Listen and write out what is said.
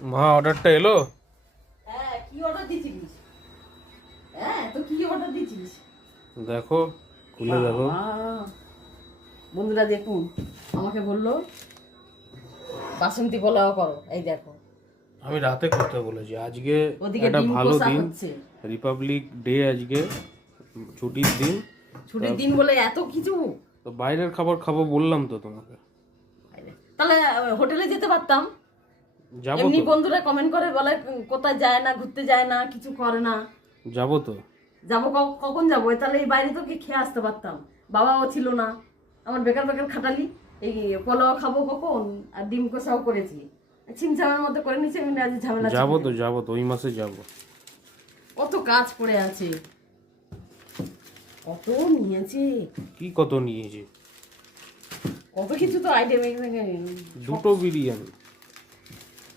মা অর্ডারটা এলো? হ্যাঁ, কি অর্ডার দিয়েছিস? হ্যাঁ, তো কি অর্ডার দিয়েছিস? দেখো, খুলে দেখো। বন্ধুরা দেখুন, আমাকে বললো বাসন্তী পোলাও করো, এই দেখো। আমি রাতে করতে বলেছি। আজকে ওদিকে একটা ডিম ভালো কষা দিন, হচ্ছে। রিপাবলিক ডে আজকে, ছুটির দিন। ছুটির দিন বলে এত কিছু। তো বাইরের খাবার খাবো বললাম তো তোমাকে। তাহলে হোটেলে যেতে পারতাম। যাবো এমনি তো, বন্ধুরা কমেন্ট করে বলে কোথায় যায় না, ঘুরতে যায় না, কিছু করে না। যাবো তো। যাবো কখন যাবো? তাহলে এই বাইরে তো কি খেয়ে আসতে পারতাম। বাবাও ছিল না, আমার বেকার বেকার খাটালি। এই পোলাও খাবো কখন, আর ডিম কষাও করেছি, ছিমছামের মধ্যে করে নিচ্ছি। আমি আজ ঝামেলা যাবো তো, চাপিয়ে দেব। যাবো তো, ওই মাসে যাবো। কত কাজ পড়ে আছে, কত নিয়েছে, কি কত নিয়েছি? কত কিছু তো আইটেম। দুটো বিরিয়ানি।